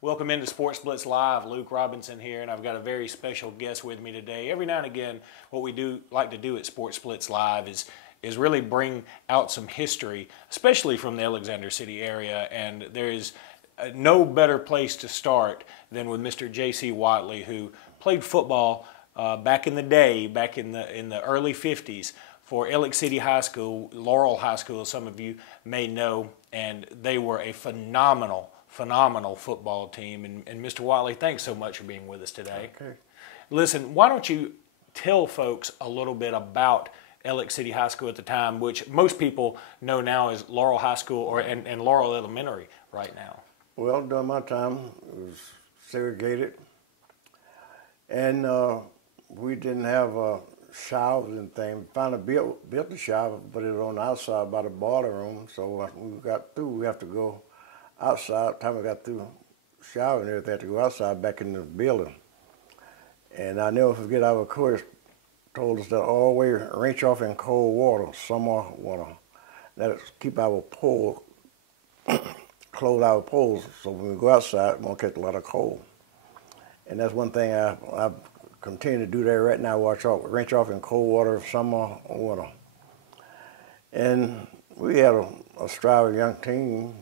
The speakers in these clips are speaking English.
Welcome into Sports Blitz Live. Luke Robinson here, and I've got a very special guest with me today. Every now and again, what we do like to do at Sports Blitz Live is really bring out some history, especially from the Alexander City area. And there is no better place to start than with Mr. C Whatley, who played football back in the day, back in the early 50s for Alex City High School, Laurel High School, as some of you may know, and they were a phenomenal football team. And Mr. Whatley, thanks so much for being with us today. Okay. Listen, why don't you tell folks a little bit about Alex City High School at the time, which most people know now as Laurel High School and Laurel Elementary right now. Well, during my time, it was segregated, and we didn't have showers and things. Finally built the shower, but it was on the outside by the boiler room. So when we got through, we have to go outside. Time we got through showering and everything, had to go outside back in the building. And I never forget, our coach told us that always rinse off in cold water, summer water. That'll keep our pores, close our pores, so when we go outside, we won't catch a lot of cold. And that's one thing I continue to do there right now, rinse off in cold water, summer, winter. And we had a strong young team.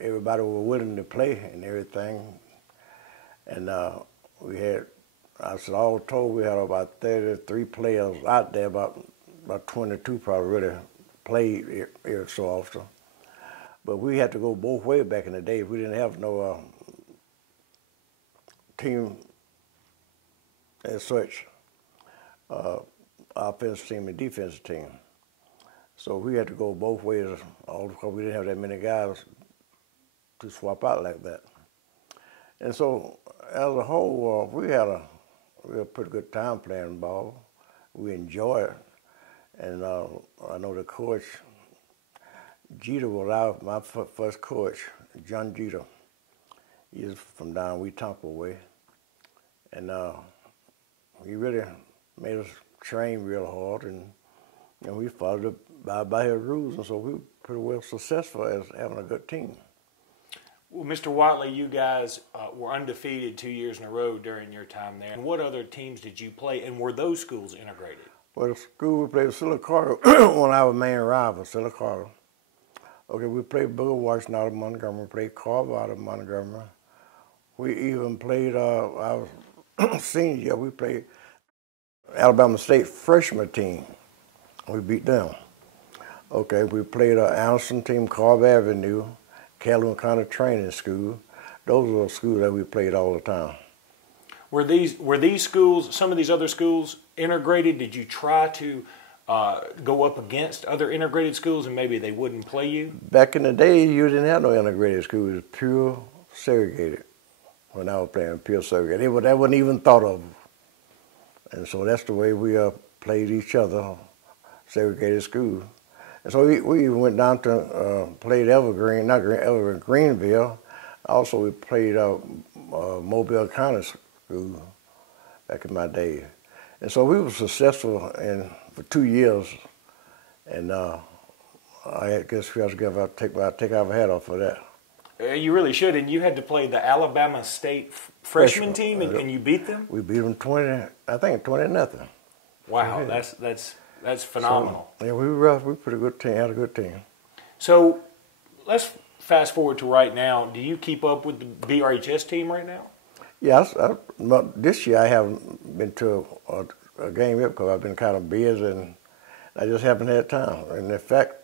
Everybody was willing to play and everything. And we had, I said, all told, we had about 33 players out there, about 22 probably really played every so often. But we had to go both ways back in the day. We didn't have no team as such, offensive team and defensive team. So we had to go both ways, all because we didn't have that many guys to swap out like that. And so as a whole, we had a pretty good time playing ball. We enjoyed it. And I know the coach, Jeter, was my first coach, John Jeter. He's from down Wetumpka way. And he really made us train real hard, and we followed by his rules, and so we were pretty well successful as having a good team. Well, Mr. Whatley, you guys were undefeated 2 years in a row during your time there. And what other teams did you play, and were those schools integrated? Well, the school we played Silicaca, one of our main rivals, Silicaca. Okay, we played Booger Washington out of Montgomery, we played Carver out of Montgomery. We even played our senior year, we played Alabama State freshman team. We beat them. Okay, we played an Anderson team, Carver Avenue, Calhoun County Training School. Those were the schools that we played all the time. Were these schools, some of these other schools, integrated? Did you try to go up against other integrated schools and maybe they wouldn't play you? Back in the day, you didn't have no integrated schools. It was pure segregated. When I was playing, pure segregated. That wasn't even thought of. And so that's the way we played each other, segregated school. And so we even went down to played Greenville. Also, we played Mobile County School back in my day. And so we were successful for 2 years. And I guess we have to take our hat off for that. You really should, and you had to play the Alabama State freshman team, and you beat them? We beat them 20-0. Wow, Yeah. that's phenomenal. So, yeah, we were rough. We were a pretty good team. Had a good team. So let's fast forward to right now. Do you keep up with the BRHS team right now? Yes. This year I haven't been to a game yet because I've been kind of busy and I just haven't had time. And in fact,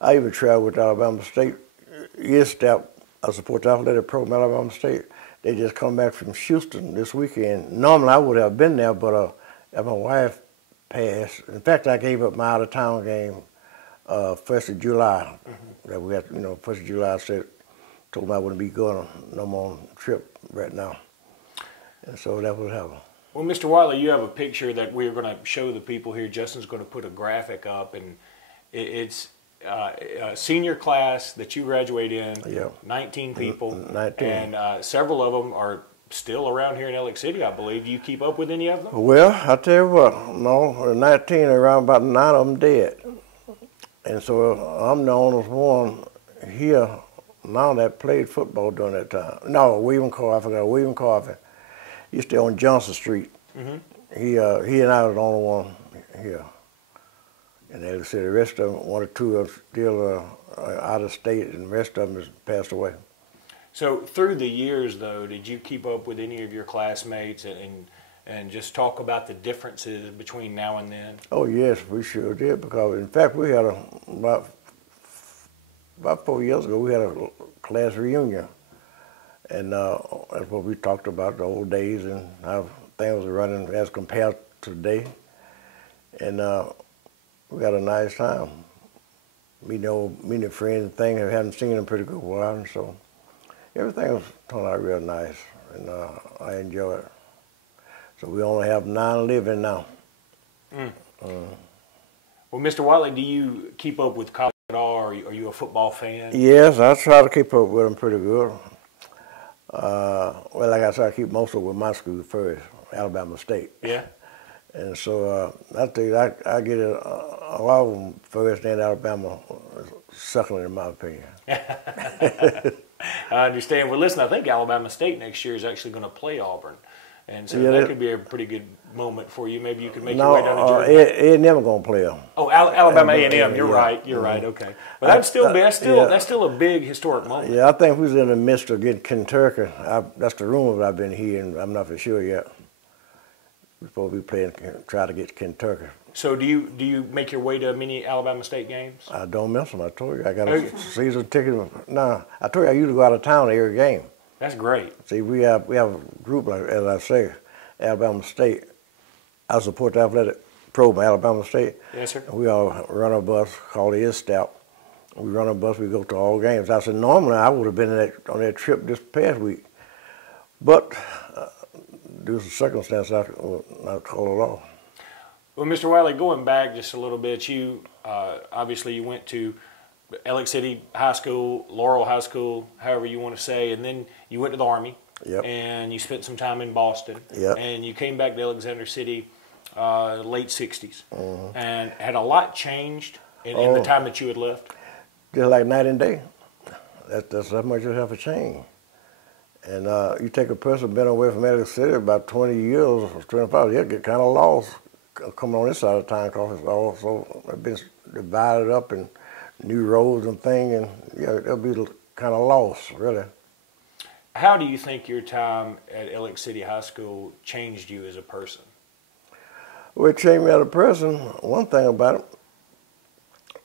I even traveled with Alabama State. I support the athletic program at Alabama State. They just come back from Houston this weekend. Normally I would have been there, but my wife passed. In fact, I gave up my out-of-town game 1st of July. Mm-hmm. That we had, 1st of July, I told them I wouldn't be going no more trip right now. And so that would happen. Well, Mr. Whatley, you have a picture that we're going to show the people here. Justin's going to put a graphic up, and it's a senior class that you graduate in, yeah. 19 people, 19. And several of them are still around here in Alex City, I believe. Do you keep up with any of them? Well, I tell you what, no, 19, around about 9 of them dead. And so I'm the only one here none that played football during that time. No, William Coffey. I forgot William Coffey. He stayed on Johnson Street. Mm-hmm. He and I was the only one here. And they said the rest of them, one or two are still out of state, and the rest of them has passed away. So through the years, though, did you keep up with any of your classmates and just talk about the differences between now and then? Oh yes, we sure did. Because in fact, we had about 4 years ago, we had a class reunion, and that's what we talked about, the old days and how things were running as compared to today. And we had a nice time. Meeting friends and things. I hadn't seen them pretty good while, and so everything was turned out real nice, and I enjoy it. So we only have 9 living now. Mm. Well, Mr. Whatley, do you keep up with college at all? Are you a football fan? Yes, I try to keep up with them pretty good. Well, like I said, I keep most of it with my school first, Alabama State. Yeah. And so I think I get it a lot of them first, then Alabama second, in my opinion. I understand. Well, listen, I think Alabama State next year is actually going to play Auburn. And so that could be a pretty good moment for you. Maybe you could make your way down to Georgia. It never going to play them. Oh, Alabama A&M. You're right. You're right. Okay. But that's still a big historic moment. Yeah, I think we was in the midst of getting Kentucky. That's the rumors I've been hearing. I'm not for sure yet. We're supposed to be playing, try to get Kentucky. So do you make your way to many Alabama State games? I don't miss them. I told you I got a season ticket. No, I told you I usually go out of town every game. That's great. See, we have a group, like, as I say, Alabama State. I support the athletic program, Alabama State. Yes, sir. We all run a bus called the ISTAP. We run a bus, we go to all games. I said, normally I would have been on that trip this past week. But due to circumstances, I will not call it off. Well, Mr. Whatley, going back just a little bit, you obviously you went to Alex City High School, Laurel High School, however you want to say, and then you went to the Army. Yep. And you spent some time in Boston. Yep. And you came back to Alexander City late 60s. Mm-hmm. And had a lot changed in the time that you had left? Just like night and day. That's how much it have to change. And you take a person been away from Alex City about 20 years or 25, you'll get kind of lost coming on this side of town because it's also been divided up and new roads and things, and yeah, they'll be kind of lost, really. How do you think your time at Alex City High School changed you as a person? Well, it changed me as a person. One thing about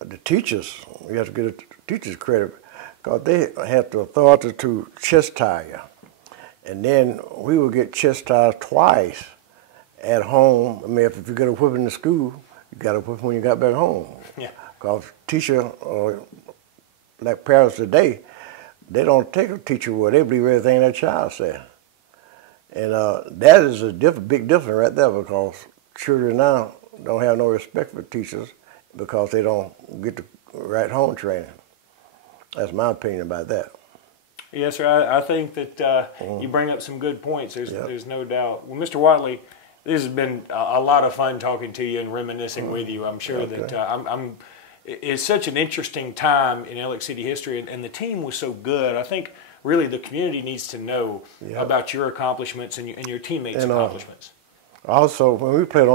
it, the teachers, you have to give the teachers credit, because they had the authority to chastise you. And then we would get chastised twice at home. I mean, if you get a whipping in the school, you got a whipping when you got back home. Yeah. Because teacher, like parents today, they don't take a teacher word. They believe everything their child says. And that is a big difference right there, because children now don't have no respect for teachers because they don't get the right home training. That's my opinion about that. Yes, sir. I think that you bring up some good points. There's no doubt. Well, Mr. Whatley, this has been a lot of fun talking to you and reminiscing with you. I'm sure that it's such an interesting time in Alex City history, and the team was so good. I think really the community needs to know about your accomplishments and your teammates' accomplishments. Also, when we played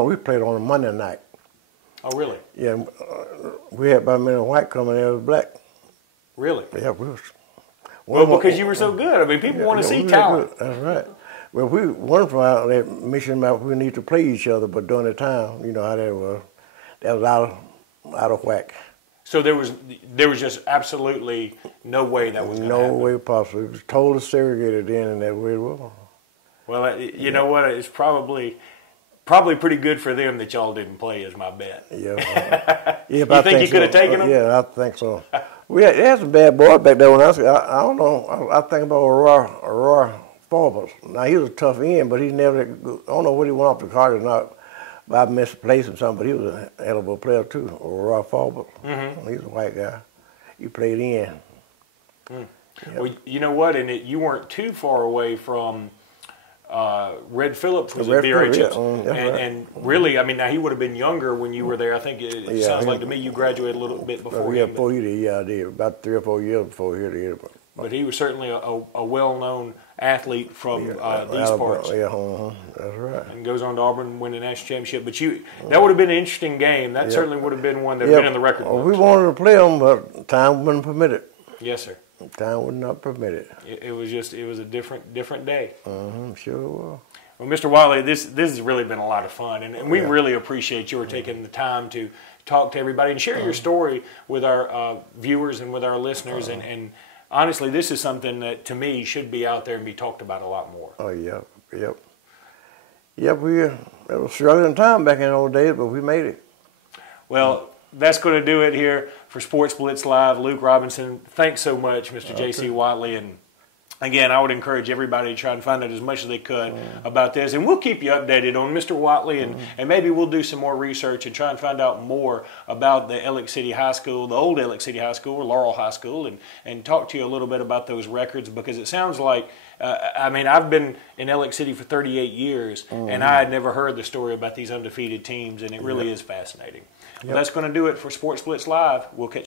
on a Monday night. Oh, really? Yeah, we had about a minute white coming in, it was black. Really? Yeah, we was. Well, because you were so good. I mean, people want to see talent. That's right. Well, one from out there mentioned about we need to play each other, but during the time, you know how that was. That was out of whack. So there was just absolutely no way that was going to happen. No way possible. It was totally segregated then, and that way it was. Well, you know what? It's probably pretty good for them that y'all didn't play, is my bet. Yeah. You think you could have taken them? Yeah, I think so. We had some bad boys back there when I don't know. I think about Aurora Forbes. Now, he was a tough end, but he never, I don't know what he went off the card or not. But I misplaced him something, but he was a hell of a player too, Aurora Forbes. Mm-hmm. He's a white guy. He played in. Mm. Yep. Well, you know what? And you weren't too far away from Red Phillips was at VRHS. And really, I mean, now he would have been younger when you were there. I think it sounds like to me you graduated a little bit before him. Yeah, I did. About 3 or 4 years before he did. But he was certainly a well-known athlete from these parts. Yeah, that's right. And goes on to Auburn and win the national championship. But that would have been an interesting game. That certainly would have been one that would have been in the record books. We wanted to play them, but time wouldn't permit it. Yes, sir. Time would not permit it. It was a different day. Sure will. Well, Mr. Whatley, this has really been a lot of fun, and we really appreciate your taking the time to talk to everybody and share your story with our viewers and with our listeners. And honestly, this is something that, to me, should be out there and be talked about a lot more. Oh, yep. It was a struggling time back in those days, but we made it. Well, that's going to do it here for Sports Blitz Live. Luke Robinson, thanks so much, Mr. J.C. Whatley. And again, I would encourage everybody to try and find out as much as they could about this. And we'll keep you updated on Mr. Whatley, and maybe we'll do some more research and try and find out more about the Alex City High School, the old Alex City High School, or Laurel High School, and talk to you a little bit about those records, because it sounds like, I've been in Alex City for 38 years, and I had never heard the story about these undefeated teams, and it really is fascinating. Well, that's going to do it for Sports Blitz Live. We'll catch